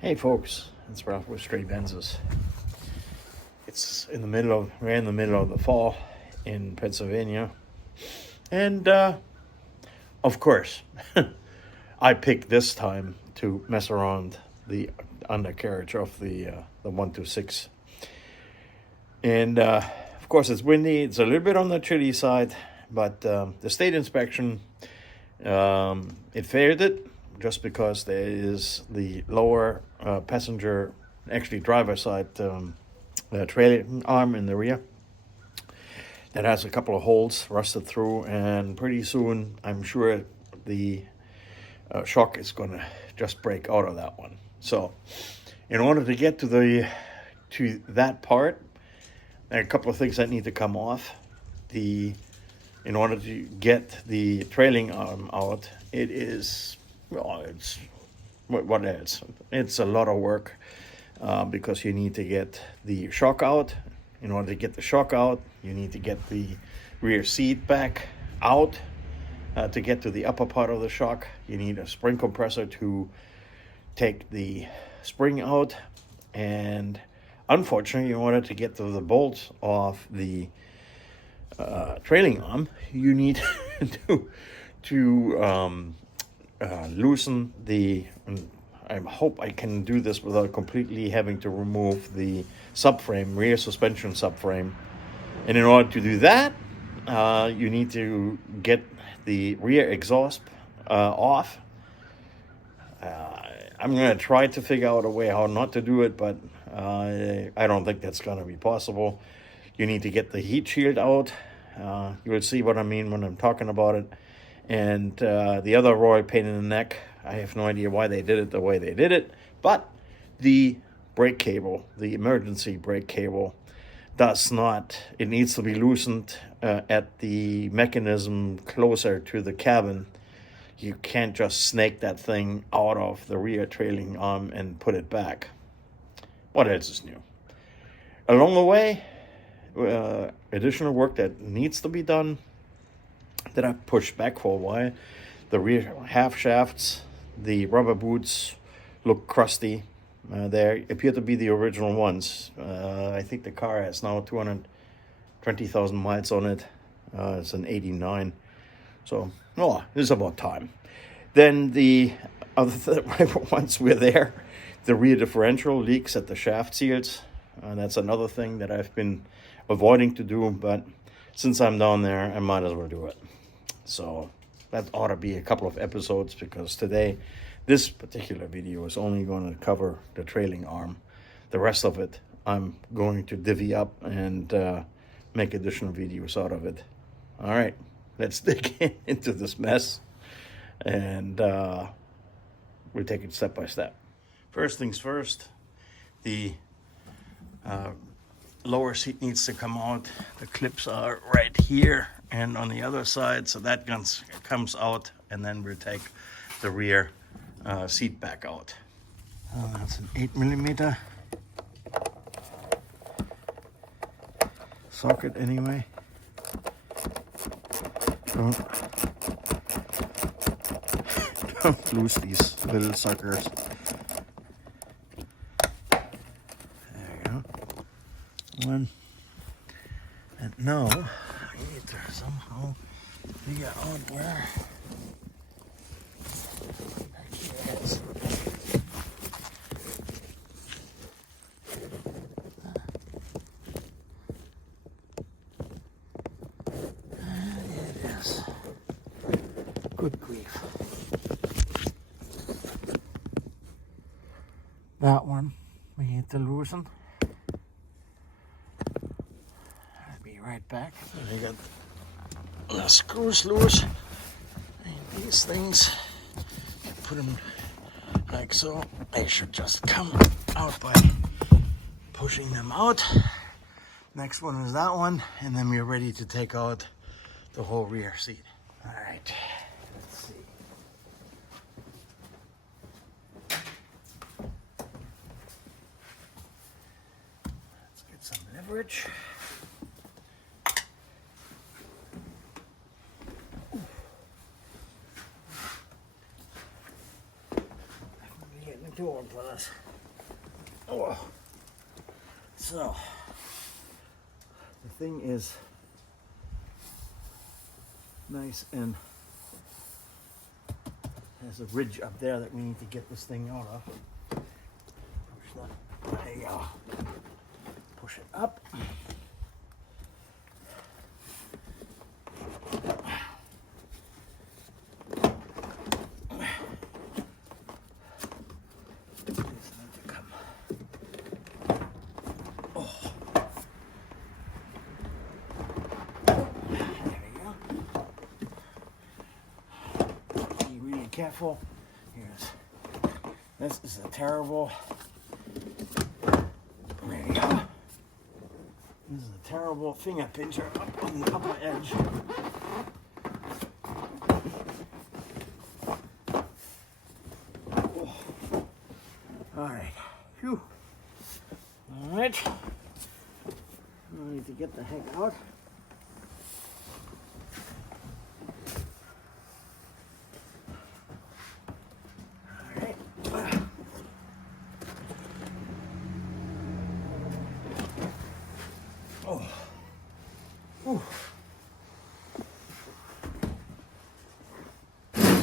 Hey folks, it's Ralph with Stray Benzes. We're in the middle of the fall in Pennsylvania. And of course, I picked this time to mess around the undercarriage of the 126. And of course it's windy, it's a little bit on the chilly side, but the state inspection, it failed it just because there is the lower passenger, actually driver side trailing arm in the rear that has a couple of holes rusted through, and pretty soon I'm sure the shock is going to just break out of that one. So in order to get to that part, there are a couple of things that need to come off. In order to get the trailing arm out, it's a lot of work because you need to get the shock out. In order to get the shock out, you need to get the rear seat back out. To get to the upper part of the shock, you need a spring compressor to take the spring out. And unfortunately, in order to get to the bolts of the trailing arm, you need to loosen the. I hope I can do this without completely having to remove the subframe, rear suspension subframe. And in order to do that, you need to get the rear exhaust off. I'm going to try to figure out a way how not to do it, but I don't think that's going to be possible. You need to get the heat shield out. You will see what I mean when I'm talking about it. And the other royal pain in the neck, I have no idea why they did it the way they did it, but the brake cable, the emergency brake cable, it needs to be loosened at the mechanism closer to the cabin. You can't just snake that thing out of the rear trailing arm and put it back. What else is new? Along the way, additional work that needs to be done that I've pushed back for a while. The rear half shafts, the rubber boots look crusty. They appear to be the original ones. I think the car has now 220,000 miles on it. It's an 89. So, it's about time. Then the other once we're there, the rear differential leaks at the shaft seals. That's another thing that I've been avoiding to do, but since I'm down there, I might as well do it. So that ought to be a couple of episodes, because today, this particular video is only going to cover the trailing arm. The rest of it, I'm going to divvy up and make additional videos out of it. All right, let's dig into this mess, and we'll take it step by step. First things first, the lower seat needs to come out. The clips are right here and on the other side, so that comes out, and then we'll take the rear seat back out. That's an 8mm socket anyway. Don't lose these little suckers. There you go. One. And now I need to somehow figure out where it is. It is. Good grief. That one we need to loosen. I'll be right back. I got the screws loose. And these things, put them like so. They should just come out by pushing them out. Next one is that one, and then we're ready to take out the whole rear seat. All right, let's see. Let's get some leverage. Definitely getting too old for this. Oh. So the thing is nice and has a ridge up there that we need to get this thing out of. There you go. Push it up. Careful. This is a terrible. There you go. This is a terrible finger pincher up on the upper edge. Oh. All right. Phew. All right. I need to get the heck out. Oh. Ooh. There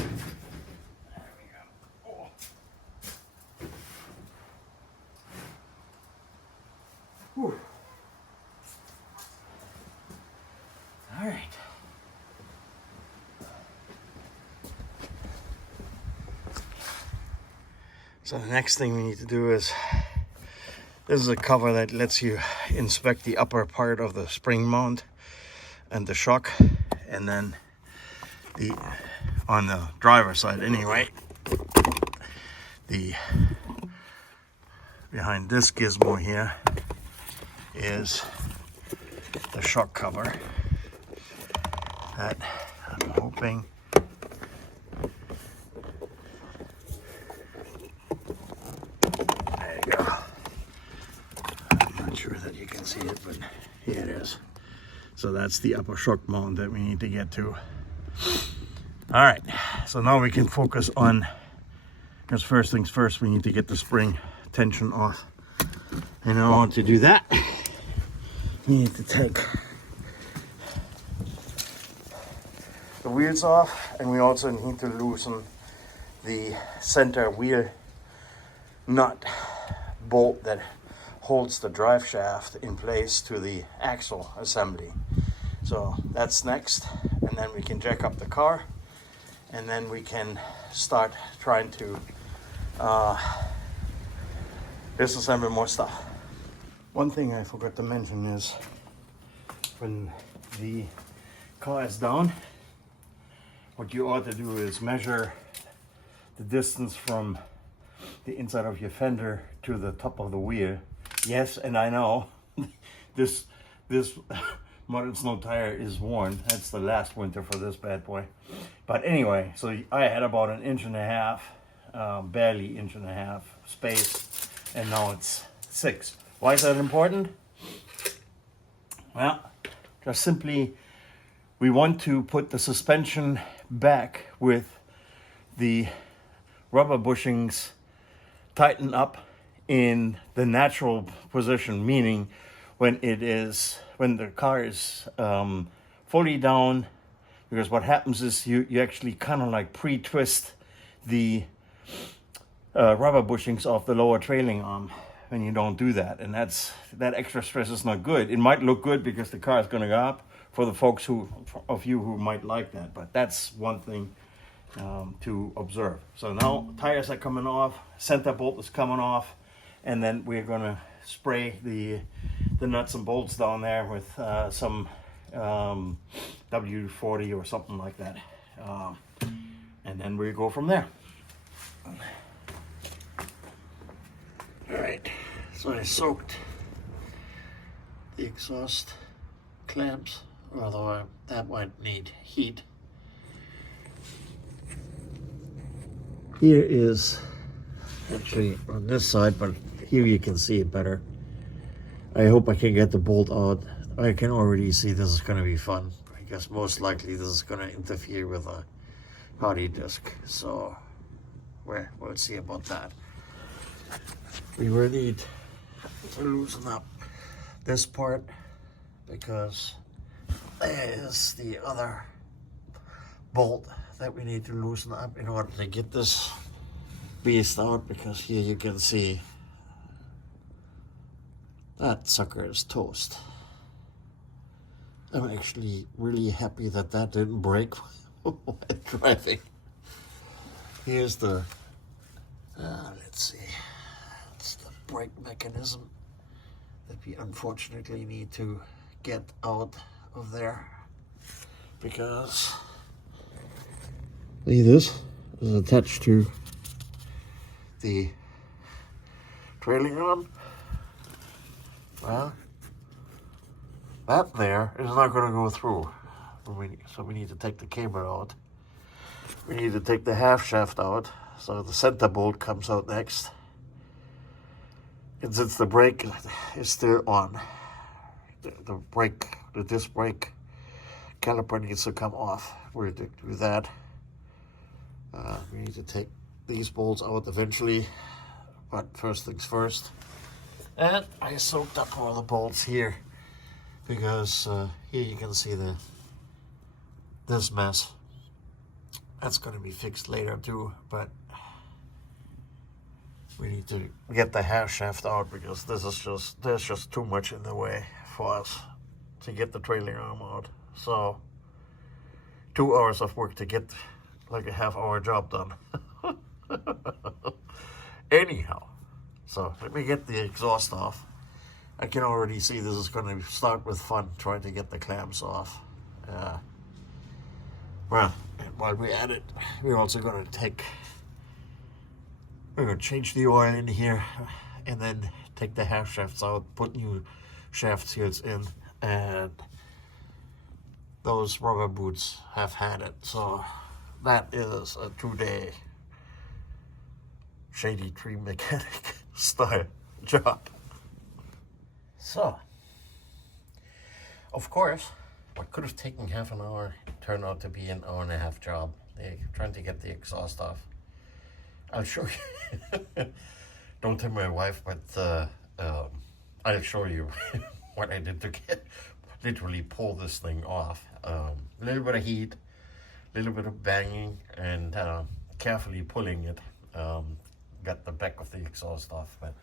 we go. Oh. Whew. All right. So the next thing we need to do is, this is a cover that lets you inspect the upper part of the spring mount and the shock, and then on the driver's side anyway, behind this gizmo here is the shock cover that I'm hoping that you can see it, but here it is. So that's the upper shock mount that we need to get to. All right, so now we can focus on, because first things first, we need to get the spring tension off. And in order to do that, we need to take the wheels off, and we also need to loosen the center wheel nut bolt that holds the drive shaft in place to the axle assembly. So that's next, and then we can jack up the car, and then we can start trying to disassemble more stuff. One thing I forgot to mention is when the car is down, what you ought to do is measure the distance from the inside of your fender to the top of the wheel. Yes, and I know this Modern Snow tire is worn. That's the last winter for this bad boy. But anyway, so I had about 1.5 inches, barely 1.5 inches space, and now it's 6. Why is that important? Well, just simply, we want to put the suspension back with the rubber bushings tightened up in the natural position, meaning when the car is fully down, because what happens is you actually kind of like pre-twist the rubber bushings off the lower trailing arm when you don't do that, and that extra stress is not good. It might look good because the car is going to go up for the folks of you who might like that, but that's one thing to observe. So now tires are coming off, center bolt is coming off, and then we're going to spray the nuts and bolts down there with some W123 or something like that, and then we go from there. All right, so I soaked the exhaust clamps, although that might need heat. Here is actually on this side, but here you can see it better. I hope I can get the bolt out. I can already see this is going to be fun. I guess most likely this is going to interfere with a hardy disc, so we'll see about that. We will need loosen up this part because there's the other bolt that we need to loosen up in order to get this beast out, because here you can see that sucker is toast. I'm actually really happy that that didn't break while driving. Here's the, let's see, that's the brake mechanism that we unfortunately need to get out of there, because see, this is attached to the trailing arm. Well, that there is not going to go through. So we need to take the cable out. We need to take the half shaft out, so the center bolt comes out next. And since the brake is still on, the disc brake caliper needs to come off. We're going to do that. We need to take these bolts out eventually, but first things first. And I soaked up all the bolts here, because here you can see this mess. That's going to be fixed later too, but we need to get the half shaft out, because there's just too much in the way for us to get the trailing arm out. So 2 hours of work to get like a half-hour job done. Anyhow, so let me get the exhaust off. I can already see this is going to start with fun, trying to get the clamps off. Well, and while we're at it, we're also going to change the oil in here, and then take the half shafts out, put new shaft seals in, and those rubber boots have had it. So that is a 2-day shady tree mechanic style job. So, of course, what could have taken half an hour turned out to be an hour-and-a-half job. They're trying to get the exhaust off. I'll show you. Don't tell my wife, but I'll show you what I did to literally pull this thing off. A little bit of heat, a little bit of banging, and carefully pulling it. Got the back of the exhaust off, but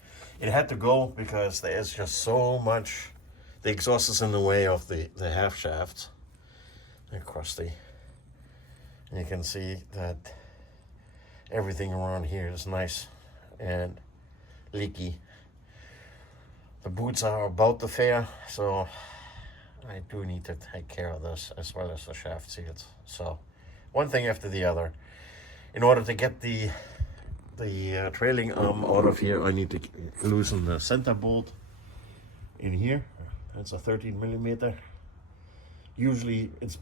it had to go because there's just so much. The exhaust is in the way of the half shafts. They're crusty. And you can see that everything around here is nice and leaky. The boots are about to fail, so I do need to take care of this, as well as the shaft seals. So one thing after the other. In order to get the trailing arm out of here, I need to loosen the center bolt in here. That's a 13 millimeter. Usually it's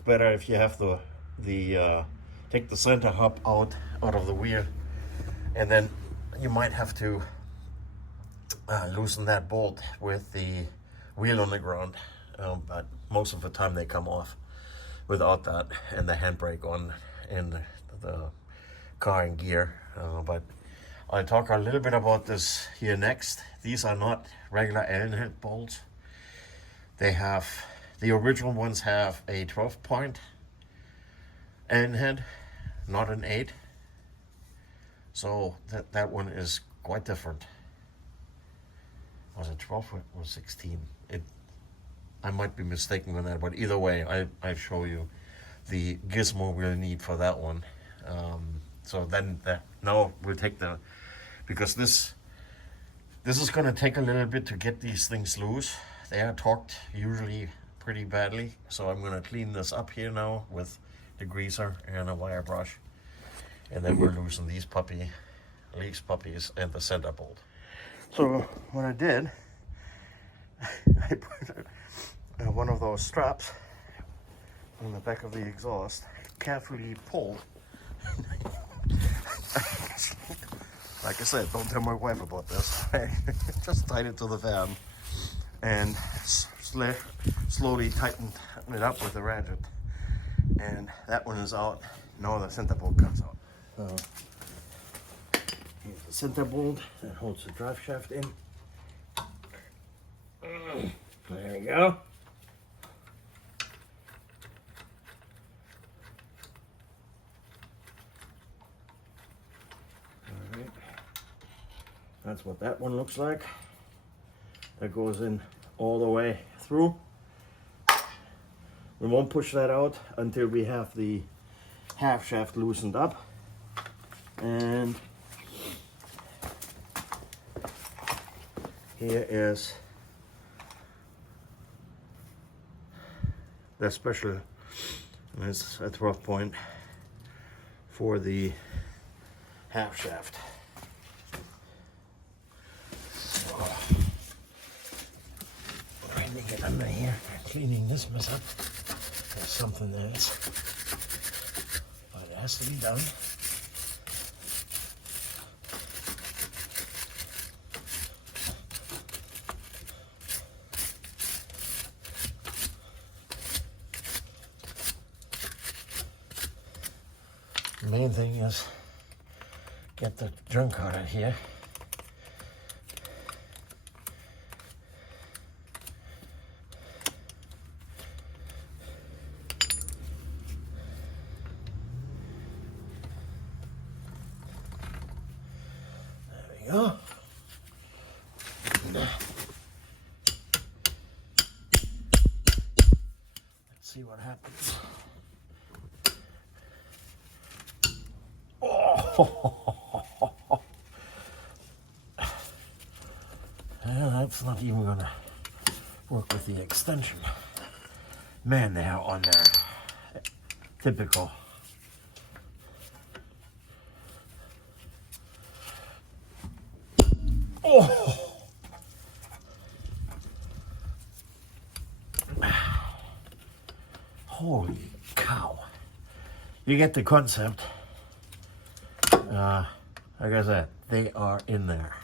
better if you have the take the center hub out of the wheel, and then you might have to loosen that bolt with the wheel on the ground, but most of the time they come off without that, and the handbrake on in the car in gear. But I'll talk a little bit about this here next. These are not regular Allen head bolts. They have, the original ones have a 12-point Allen head, not an 8. So that one is quite different. Was it 12 or 16? I might be mistaken on that, but either way, I show you the gizmo we'll need for that one. So then now we'll take because this is going to take a little bit to get these things loose. They are torqued usually pretty badly, so I'm going to clean this up here now with the greaser and a wire brush, and then we'll loosen these puppies and the center bolt. So what I did, I put one of those straps on the back of the exhaust, carefully pulled. Like I said, don't tell my wife about this. I just tied it to the van and slowly tightened it up with the ratchet. And that one is out. Now the center bolt comes out. Here's the center bolt that holds the drive shaft in. There we go. Alright. That's what that one looks like. That goes in all the way through. We won't push that out until we have the half shaft loosened up. And here is the special, and it's a 12 point for the half shaft. So, trying to get under here, cleaning this mess up. There's something else, but it has to be done. The main thing is get the junk out of here. There we go. Let's see what happens. That's not even gonna work with the extension. Man, they are on there. Typical. Oh! Holy cow. You get the concept. Like I said, they are in there.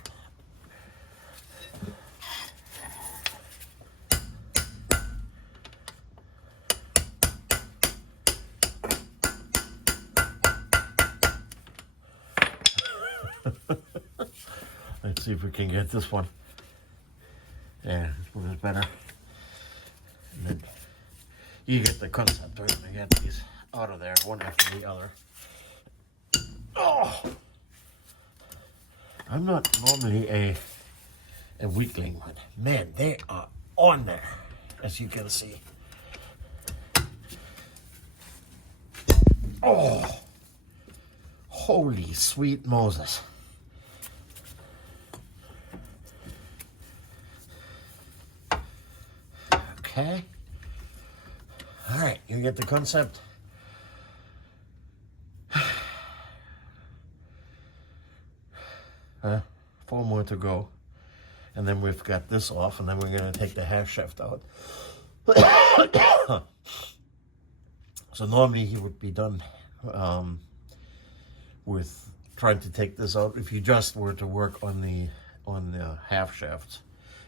Let's see if we can get this one. Yeah, this one is better. And then you get the concept, right? I get these out of there, one after the other. Oh! I'm not normally a weakling, but man, they are on there, as you can see. Oh! Holy sweet Moses. Okay. All right, you get the concept. 4 more to go, and then we've got this off, and then we're going to take the half shaft out. So normally he would be done with trying to take this out. If you just were to work on the half shafts,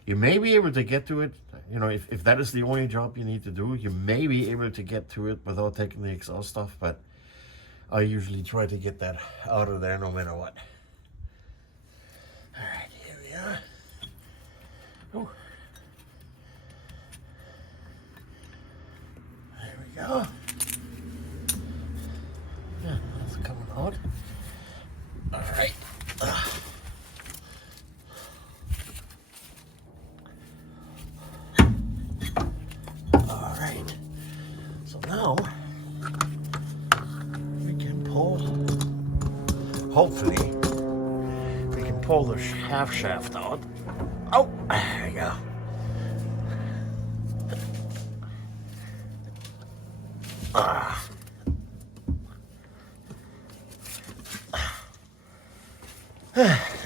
you may be able to get to it. You know, if that is the only job you need to do, you may be able to get to it without taking the exhaust stuff, but I usually try to get that out of there no matter what. All right, here we are. Oh. There we go. Yeah, that's coming out. All right. All right. So now we can pull, hopefully, pull the half shaft out. Oh, there we go.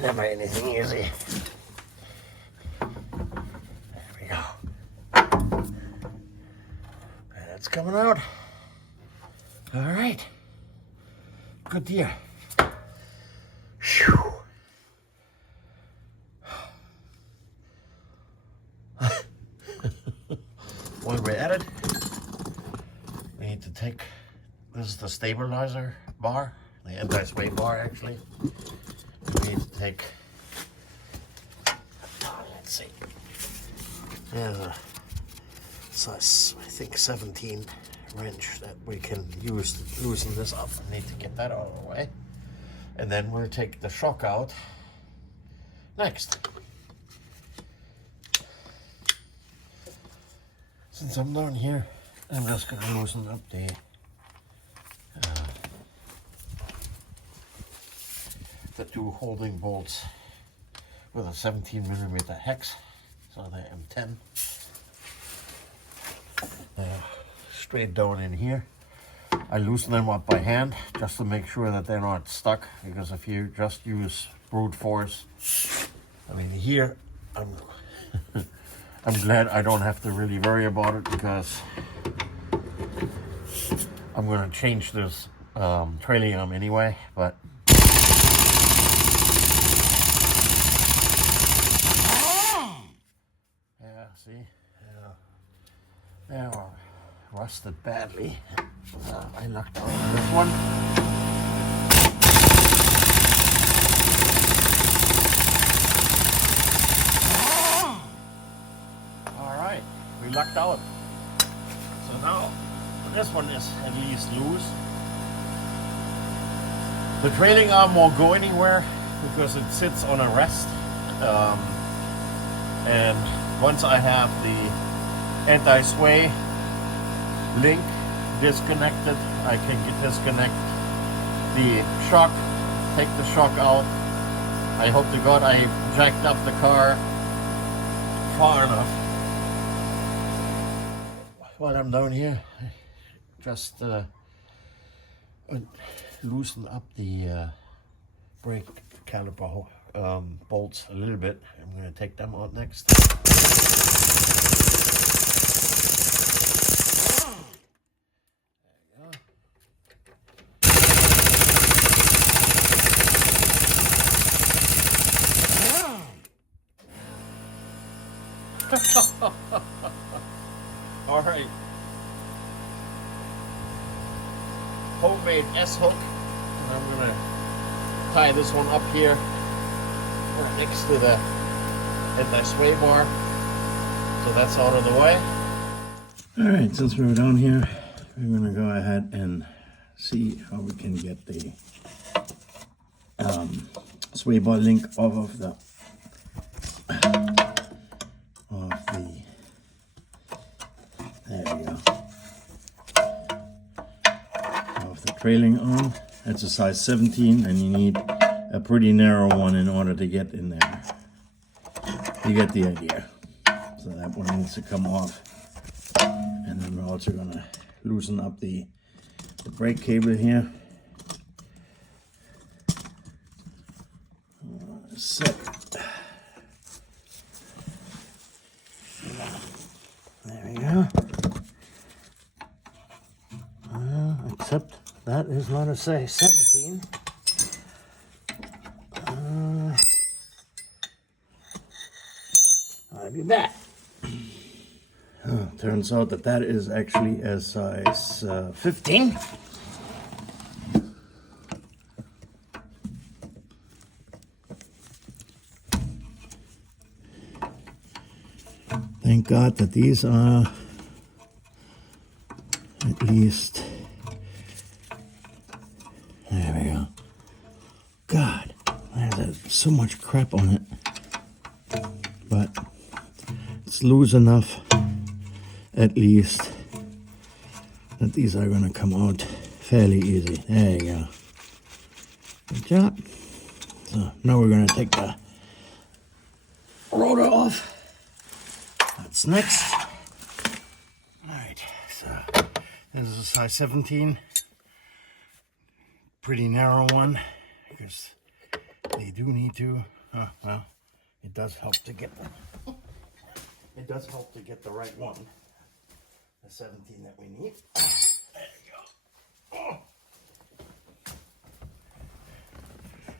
Never anything easy. There we go. That's coming out. All right. Good deal. Phew. While we're at it, we need to take, this is the stabilizer bar, the anti-sway bar actually. We need to take, let's see, there's a size, I think 17 wrench that we can use to loosen this up. I need to get that out of the way. And then we'll take the shock out next. Since I'm down here, I'm just going to loosen up the two holding bolts with a 17mm hex, so the M10. Straight down in here. I loosen them up by hand just to make sure that they're not stuck, because if you just use brute force, I mean, here I'm I'm glad I don't have to really worry about it, because I'm going to change this trailing arm anyway, but yeah, see, they are rusted badly. I knocked out this one. Alright, we lucked out. So now this one is at least loose. The trailing arm won't go anywhere because it sits on a rest. And once I have the anti-sway link disconnected, I can disconnect the shock, take the shock out. I hope to God I jacked up the car far enough. While I'm down here, just loosen up the brake caliper bolts a little bit. I'm going to take them out next. All right. Homemade S-hook. And I'm going to tie this one up here right next to the anti-sway bar. So that's out of the way. All right, since we're down here, we're going to go ahead and see how we can get the sway bar link off of the there we go, off the trailing arm. That's a size 17, and you need a pretty narrow one in order to get in there. You get the idea. So that one needs to come off. And then we're also going to loosen up the brake cable here. Set. There we go. Except that is not a size 17. I'll be back. Turns out that that is actually a size 15. Thank God that these are at least, there we go. God, there's so much crap on it, but it's loose enough at least that these are going to come out fairly easy. There you go. Good job. So now we're going to take the rotor off. That's next. Alright, so this is a size 17. Pretty narrow one, because they do need to, well, it does help to get the, it does help to get the right one. The 17 that we need. There you go. Oh.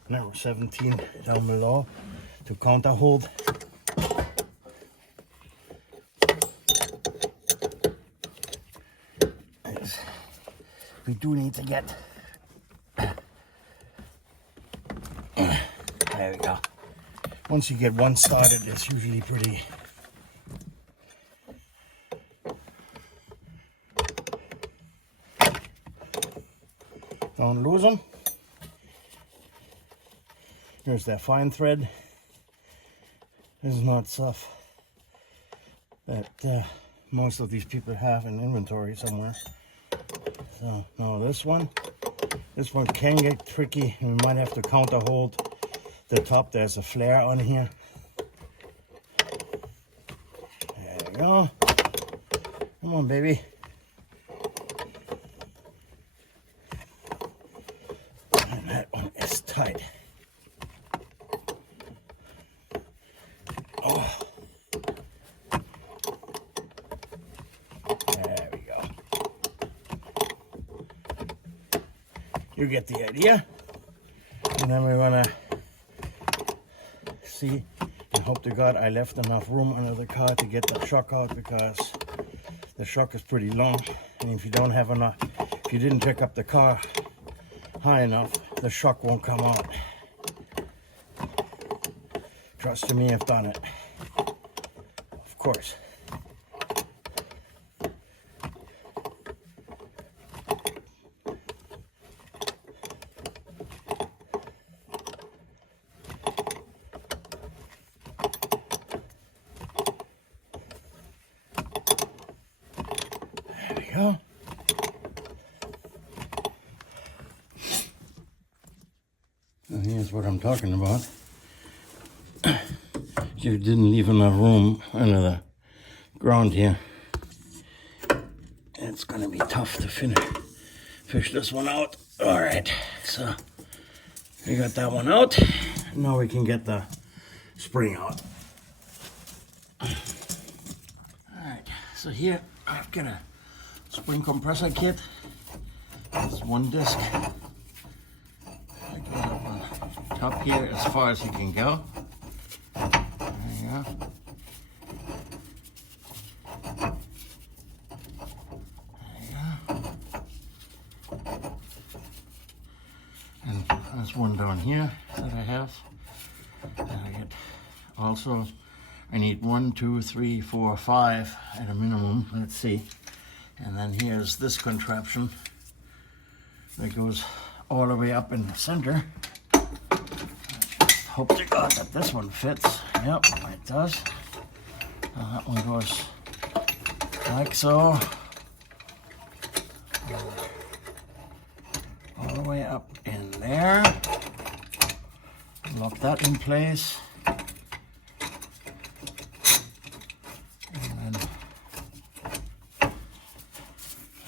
Narrow 17 down below to counter hold. We do need to get, there we go. Once you get one started, it's usually Don't lose them. Here's that fine thread. This is not stuff that most of these people have in inventory somewhere. So now this one can get tricky. We might have to counter hold the top. There's a flare on here. There we go. Come on, baby. And that one is tight. Oh. There we go. You get the idea. And then we're gonna see and hope to God I left enough room under the car to get the shock out, because the shock is pretty long, and if you don't have enough, if you didn't pick up the car high enough, the shock won't come out. Trust me, I've done it. Of course. There we go. And here's what I'm talking about. You didn't leave enough room under the ground here. It's gonna be tough to fish this one out. All right, so we got that one out. Now we can get the spring out. All right, so here I've got a spring compressor kit. It's one disc. It goes up on top here as far as you can go. There you go. There you go. And there's one down here that I have. And I get also, I need 1, 2, 3, 4, 5 at a minimum. Let's see. And then here's this contraption that goes all the way up in the center. Hope to God that this one fits. Yep, it does. That one goes like so. All the way up in there. Lock that in place. And then,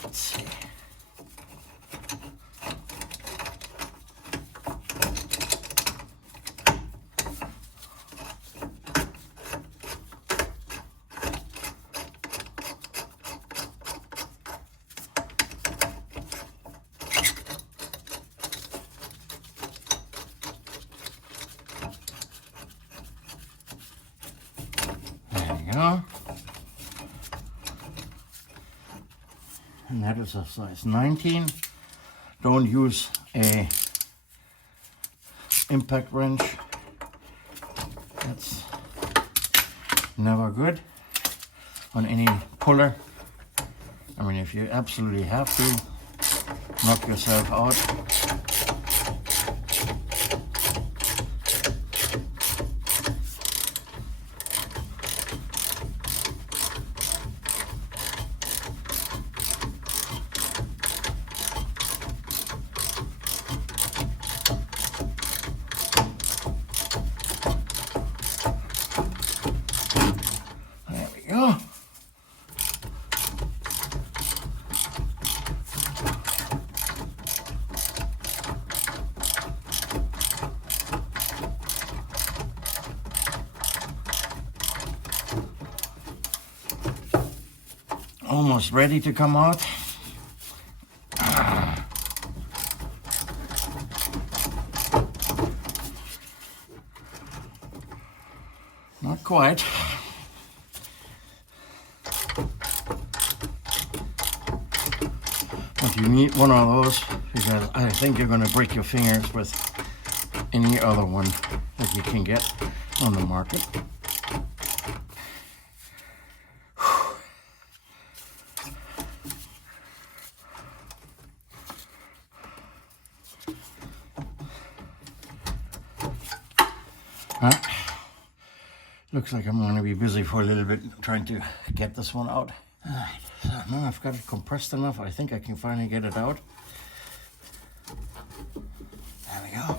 let's see. Go. And that is a size 19. Don't use a impact wrench. That's never good on any puller. I mean, if you absolutely have to, knock yourself out. Go. Almost ready to come out. Not quite. But you need one of those, because I think you're going to break your fingers with any other one that you can get on the market. Looks like I'm going to be busy for a little bit trying to get this one out. Alright, so now I've got it compressed enough. I think I can finally get it out. There we go.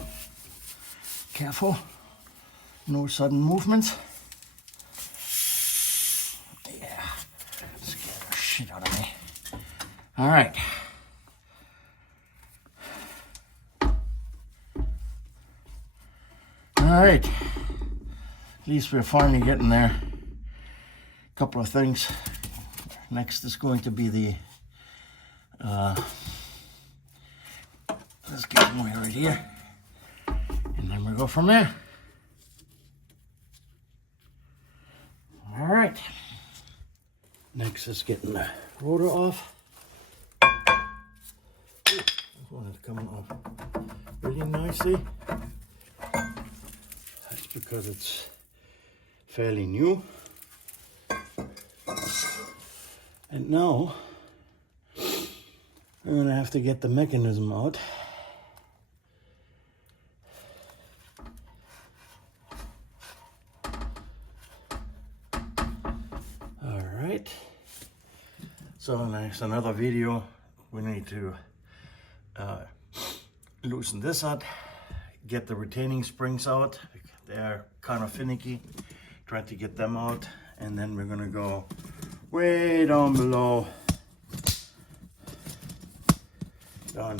Careful. No sudden movements. Yeah. Scared the shit out of me. Alright. Alright. At least we're finally getting there. A couple of things. Next is going to be the this getting way right here. And then we'll go from there. Alright. Next is getting the rotor off. This one is coming off really nicely. That's because it's fairly new. And now I'm gonna have to get the mechanism out. All right. So next, another video. We need to loosen this up, get the retaining springs out. They're kind of finicky. Try to get them out, and then we're gonna go way down below, down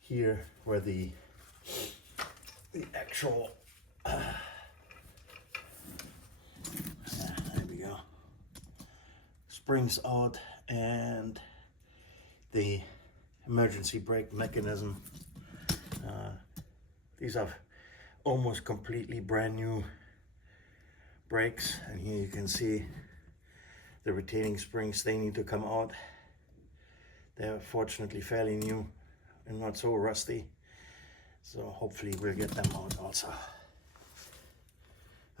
here where the actual there we go, springs out, and the emergency brake mechanism. These are almost completely brand new brakes, and here you can see the retaining springs. They need to come out. They're fortunately fairly new and not so rusty, so hopefully we'll get them out also.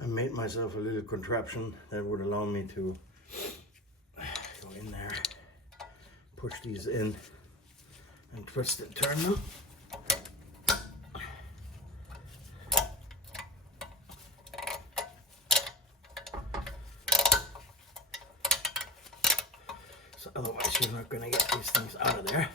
I made myself a little contraption that would allow me to go in there, push these in, and twist and turn them. So otherwise you're not going to get these things out of there.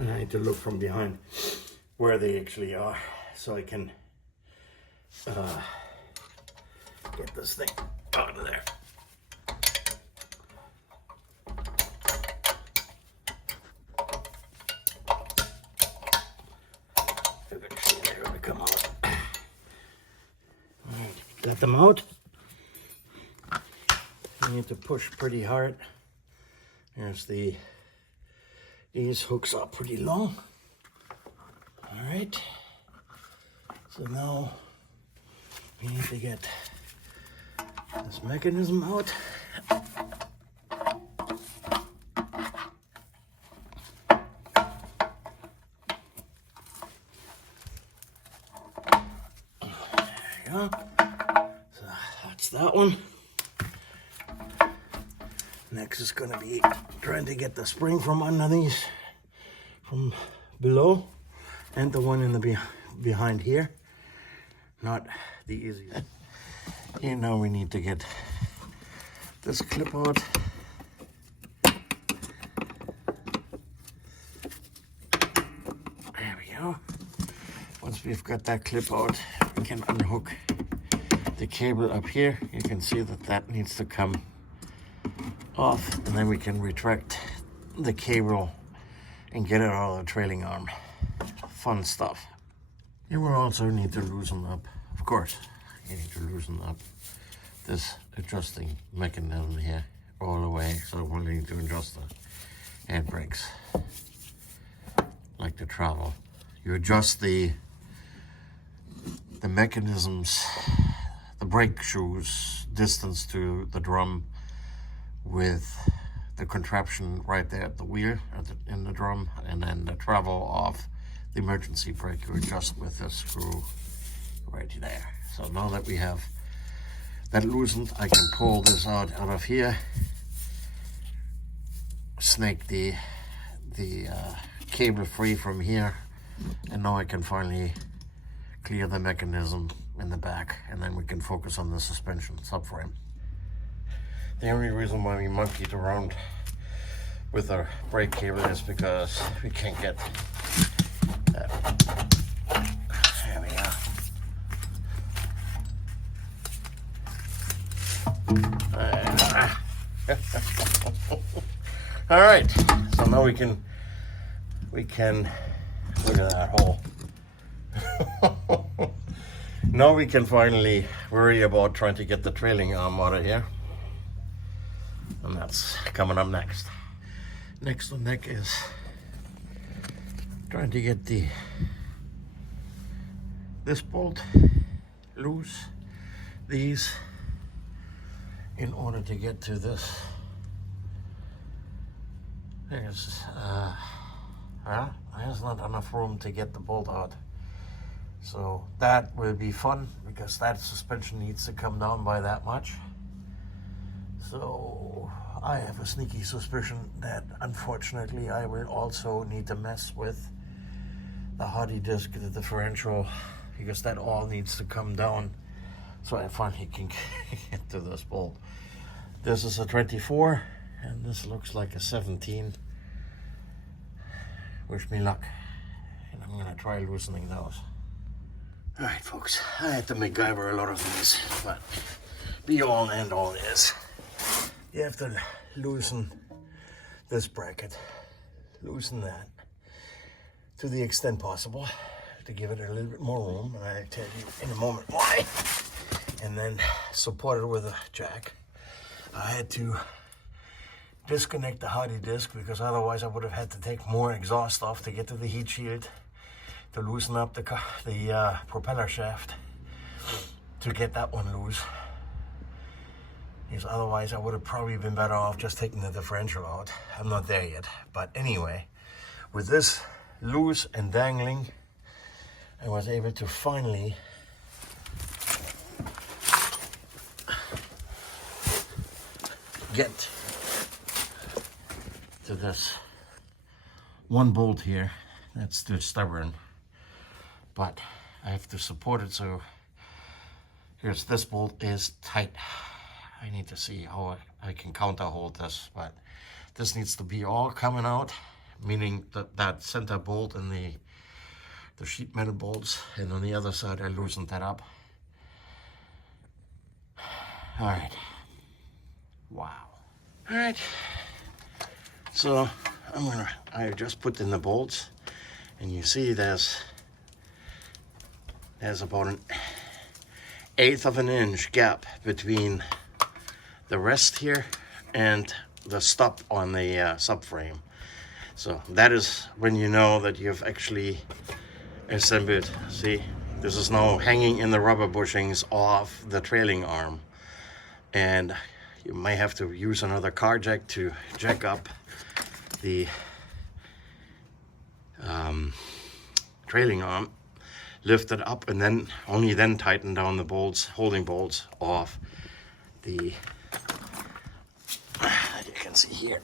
And I need to look from behind where they actually are, so I can get this thing out of there. Eventually they're going to come out. Alright, got them out. You need to push pretty hard. There's these hooks are pretty long. Alright, so now we need to get this mechanism out. There you go. So that's that one. Next is going to be trying to get the spring from under these, from below, and the one in the behind here. Not the easiest. Here now we need to get this clip out. There we go. Once we've got that clip out, we can unhook the cable up here. You can see that that needs to come off, and then we can retract the cable and get it out of the trailing arm. Fun stuff. You will also need to loosen up, of course, you need to loosen up this adjusting mechanism here all the way, so we'll need to adjust the hand brakes like the travel. You adjust the mechanisms, the brake shoes distance to the drum with the contraption right there at the wheel, in the drum, and then the travel of the emergency brake you adjust with this screw right there. So now that we have that loosened, I can pull this out of here, snake the cable free from here, and now I can finally clear the mechanism in the back, and then we can focus on the suspension subframe. The only reason why we monkeyed around with our brake cable is because we can't get that. There we go. All right, so now we can look at that hole. Now we can finally worry about trying to get the trailing arm out of here. And that's coming up next. Next on deck is trying to get this bolt loose, these, in order to get to this. There's not enough room to get the bolt out. So that will be fun, because that suspension needs to come down by that much. So I have a sneaky suspicion that unfortunately I will also need to mess with the hardy disc, the differential, because that all needs to come down so I finally can get to this bolt. This is a 24 and this looks like a 17. Wish me luck, and I'm gonna try loosening those. All right, folks, I had to MacGyver a lot of these, but be all and all is, you have to loosen this bracket, loosen that to the extent possible to give it a little bit more room, and I'll tell you in a moment why. And then support it with a jack. I had to disconnect the hardy disc because otherwise I would have had to take more exhaust off to get to the heat shield, to loosen up the propeller shaft, to get that one loose. Because otherwise I would have probably been better off just taking the differential out. I'm not there yet, but anyway, with this loose and dangling, I was able to finally get to this one bolt here. That's too stubborn, but I have to support it. So here's this bolt is tight. I need to see how I can counter hold this, but this needs to be all coming out, meaning that center bolt and the sheet metal bolts, and on the other side I loosened that up. All right, wow. All right, so I just put in the bolts, and you see there's about an 1/8 of an inch gap between the rest here and the stop on the subframe. So that is when you know that you've actually assembled. See, this is now hanging in the rubber bushings off the trailing arm, and you may have to use another car jack to jack up the trailing arm, lift it up, and then only then tighten down the bolts, holding bolts off the, you can see here,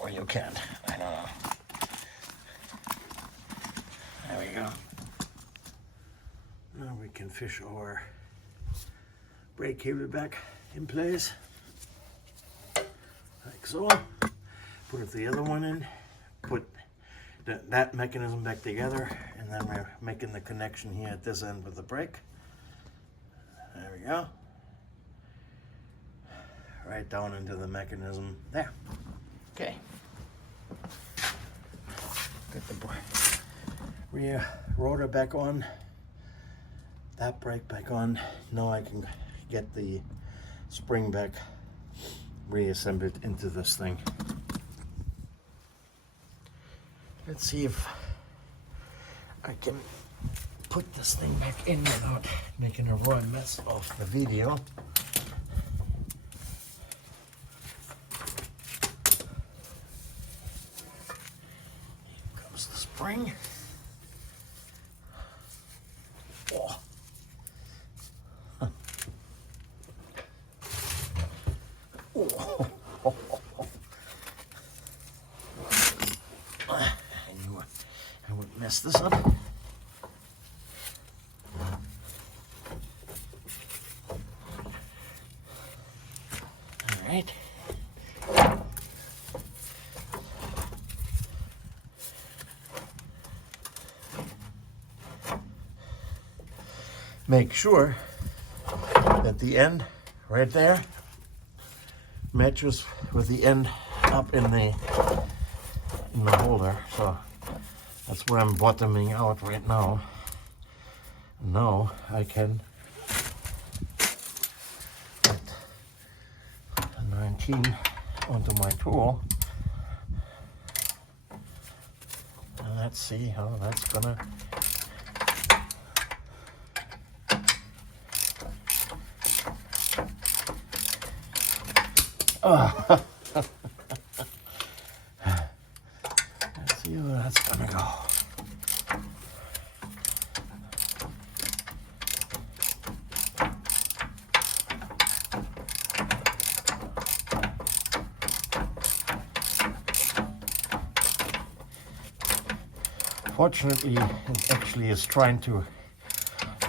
or you can't, I don't know. There we go. Now we can fish our brake cable back in place, like so. Put the other one in, put that mechanism back together, and then we're making the connection here at this end with the brake. There we go. Right down into the mechanism there. Okay. Get the rear rotor back on, that brake back on. Now I can get the spring back reassembled into this thing. Let's see if I can put this thing back in without making a royal mess of the video. spring. Oh. Oh. I knew I would mess this up. All right. Make sure that the end right there matches with the end up in the holder. So that's where I'm bottoming out right now. Now I can put a 19 onto my tool, and let's see how that's gonna. Let's see where that's gonna go. Fortunately, it actually is trying to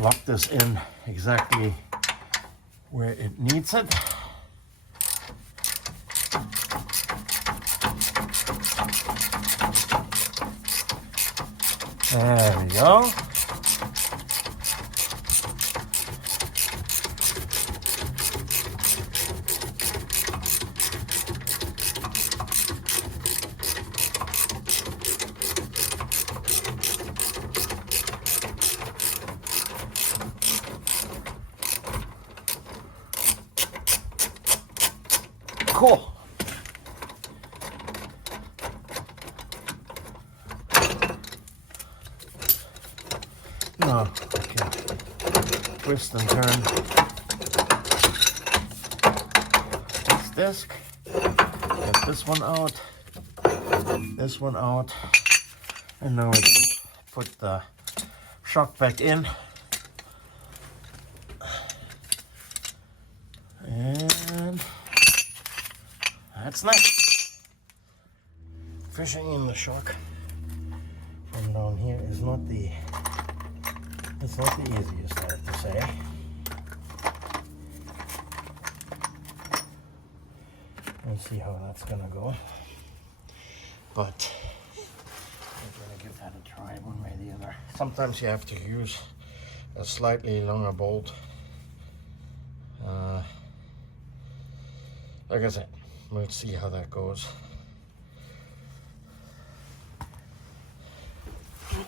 lock this in exactly where it needs it. There we go. Cool. Now I can twist and turn this disc. Get this one out, and now we can put the shock back in. And that's next. Fishing in the shock from down here is not the easiest, I have to say. Let's see how that's gonna go. But I'm gonna give that a try one way or the other. Sometimes you have to use a slightly longer bolt. Like I said, let's see how that goes.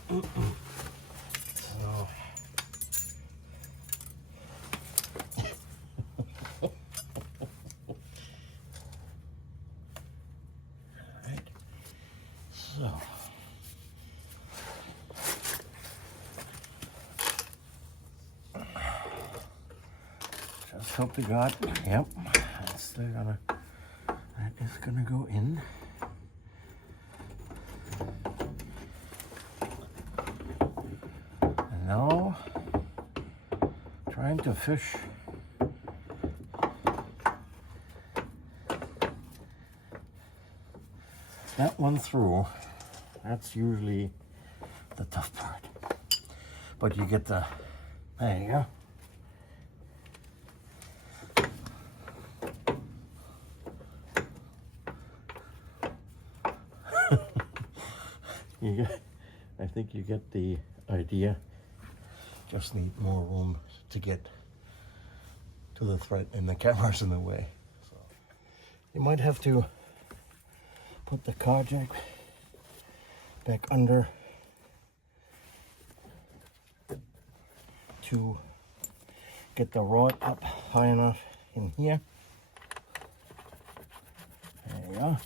So alright. So just hope to God, yep, that's still gonna, that is gonna go in. And now trying to fish that one through. That's usually the tough part. But you get the, there you go. I think you get the idea. Just need more room to get to the thread, and the camera's in the way. So you might have to put the car jack back under to get the rod up high enough in here. There you go.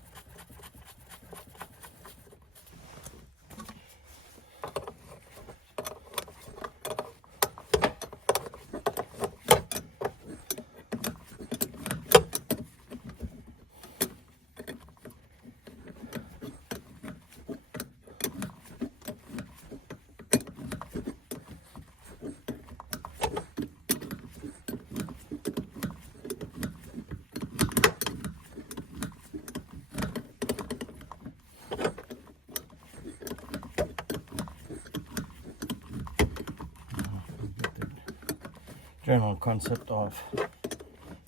general concept of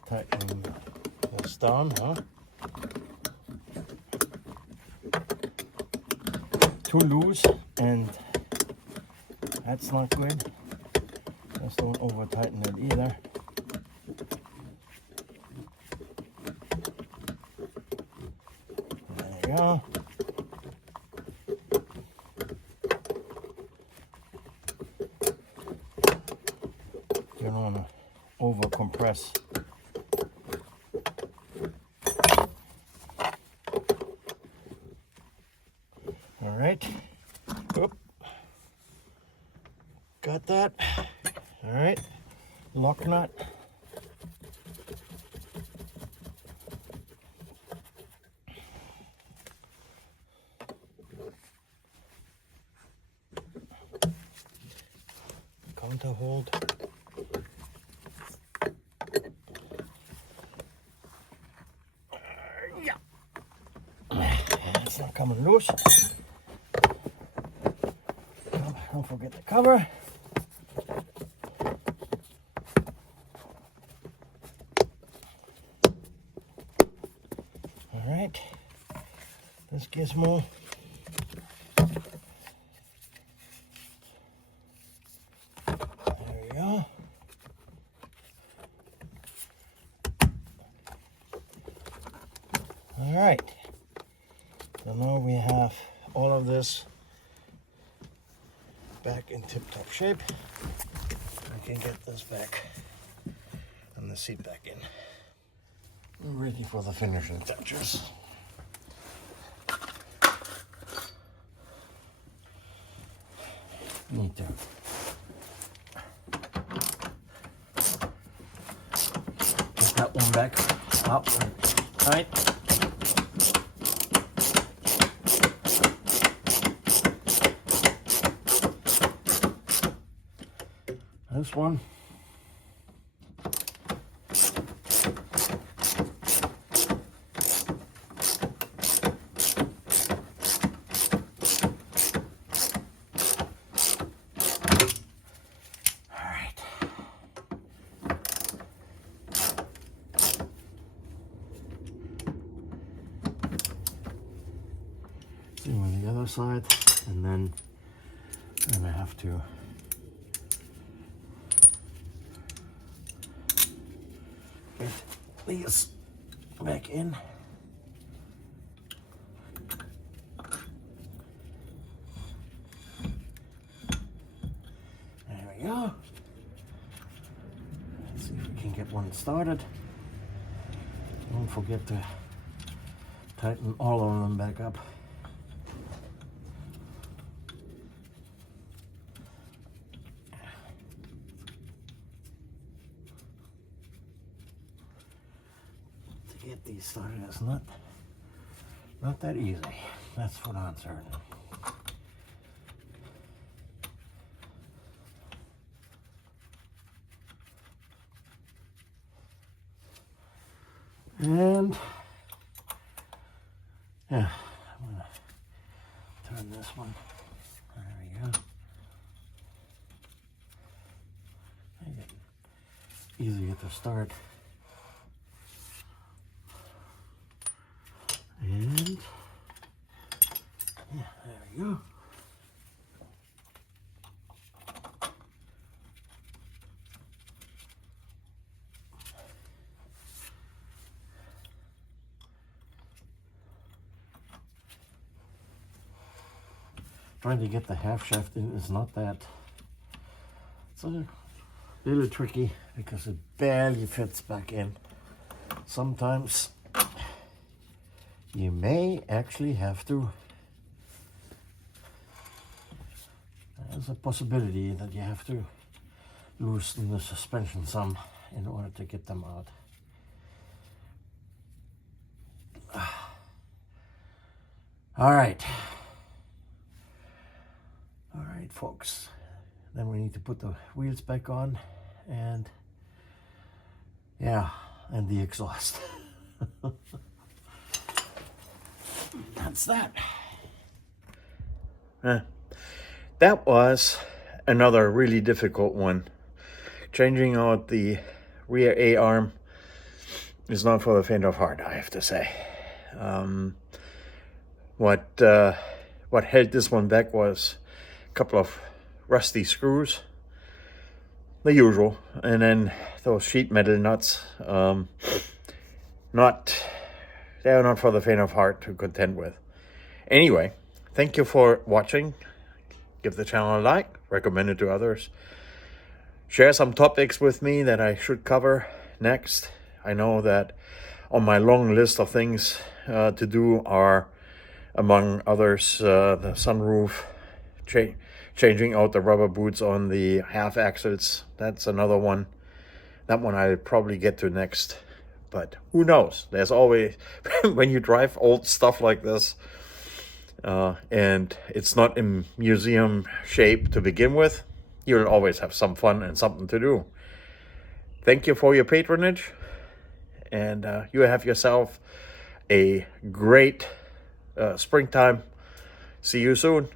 tightening this down, huh? Too loose, and that's not good. Just don't over tighten it either. There you go. You don't want to over compress. All right. Oop. Got that. All right. Lock nut. Counter hold. Yeah. It's not coming loose. Don't forget the cover. All right. This gizmo. There we go. All right. So now we have all of this back in tip-top shape. I can get this back and the seat back in. We're ready for the finishing touches. Need to get that one back up and tight. This one. All right. Same on the other side, and then I'm gonna have to get these back in. There we go. Let's see if we can get one started. Don't forget to tighten all of them back up. Get these started is not that easy. That's for darn certain. And yeah, I'm gonna turn this one. There we go. Easier to start. And yeah, there we go. Trying to get the half shaft in is not that. It's a little tricky because it barely fits back in. Sometimes you may actually have to, there's a possibility that you have to loosen the suspension some in order to get them out. All right, folks. Then we need to put the wheels back on, and yeah, and the exhaust. That's that. That was another really difficult one. changing out the rear A-arm is not for the faint of heart, I have to say. What held this one back was a couple of rusty screws, the usual, and then those sheet metal nuts. They're not for the faint of heart to contend with. Anyway, thank you for watching. Give the channel a like, recommend it to others. Share some topics with me that I should cover next. I know that on my long list of things to do are, among others, the sunroof, changing out the rubber boots on the half axles. That's another one. That one I'll probably get to next. But who knows? There's always, when you drive old stuff like this, and it's not in museum shape to begin with, you'll always have some fun and something to do. Thank you for your patronage, and you have yourself a great springtime. See you soon.